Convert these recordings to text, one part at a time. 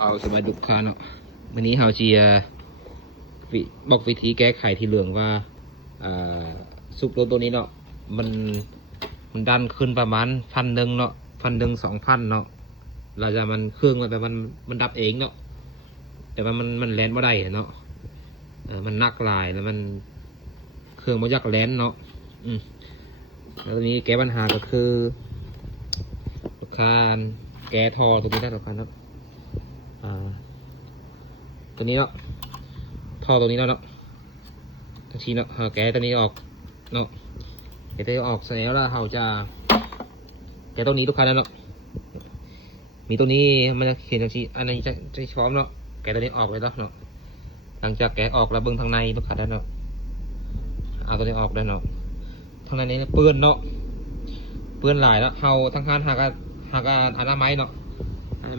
เอาสบายดุคาเนาะวันนี้เฮาจีบอกวิธีแก้ไขที่เหลืองว่าซุปรถตัวนี้เนาะมันมันดันขึ้นประมาณ1,000เนาะ1,000 2,000เนาะเราจะมันเครื่องมันแบบมันดับเองเนาะแต่ว่ามันแลนไม่ได้เนาะมันนักลายแล้วมันเครื่องมันยักแลนเนาะแล้วตัวนี้แก้ปัญหาก็คือลูกค้าแก้ท่อตัวนี้ได้ลูกค้าเนาะตัวนี้เนาะท่อตัวนี้เนาะทันทีเนาะแกะตัวนี้ออกเนาะแกะตัวนี้ออกเสร็จแล้วเราจะแกะตัวนี้ทุกคันแล้วเนาะมีตัวนี้มันจะเขียนทันทีอันนี้จะช้อมเนาะแกะตัวนี้ออกเลยเนาะหลังจากแกะออกแล้วเบิ้งทางในทุกคันแล้วเนาะเอาตัวนี้ออกได้เนาะทางในนี้เปื้อนเนาะเปื้อนหลายแล้วเอาทั้งคันหากอนามัยเนาะ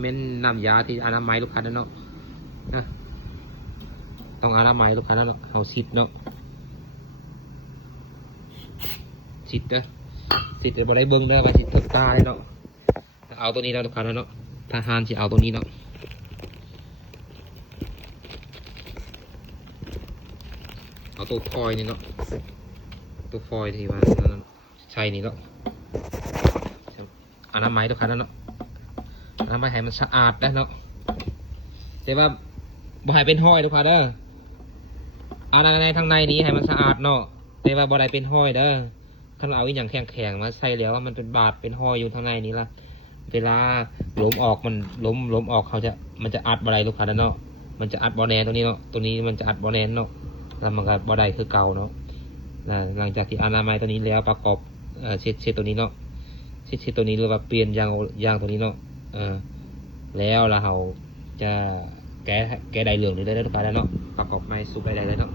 เม้นนำยาที่อนามัยทุกคันแล้วเนาะต้องอนามัยลูกค้าแล้วเอาซิดเนาะซิดนะซิดจะบริเบิ้งได้ว่าซิดถึงตาเลยเนาะเอาตัวนี้แล้วลูกค้าแล้วเนาะทหารจะเอาตัวนี้เนาะเอาตัวฟอยนี่เนาะตัวฟอยที่ว่าใช่นี่เนาะอนามัยลูกค้าแล้วเนาะอนามัยให้มันสะอาดได้เนาะแต่ว่าบ่ให้เป็นห้อยลูกค้าเด้อเอาในทางในนี้ให้มันสะอาดเนาะแต่ว่าบ่ได้เป็นห้อยเด้อถ้าเราเอาอย่างแข็งมาใส่แล้วว่ามันเป็นบาดเป็นห้อยอยู่ทางในนี้ละเวลาล้มออกมันล้มออกมันจะอัดบ่ได้ลูกค้าเนาะมันจะอัดบ่แน่ตัวนี้เนาะตัวนี้มันจะอัดบ่แน่เนาะแล้วมันก็บ่ได้คือเก่าเนาะหลังจากที่อนามัยตัวนี้แล้วประกอบเช็ดตัวนี้เนาะเช็ดตัวนี้หรือว่าเปลี่ยนยางตัวนี้เนาะแล้วเราจะแก้ได้เหลืองเลยได้ทุกการแล้วเนาะประกอบไม้สูบได้เลยเนาะ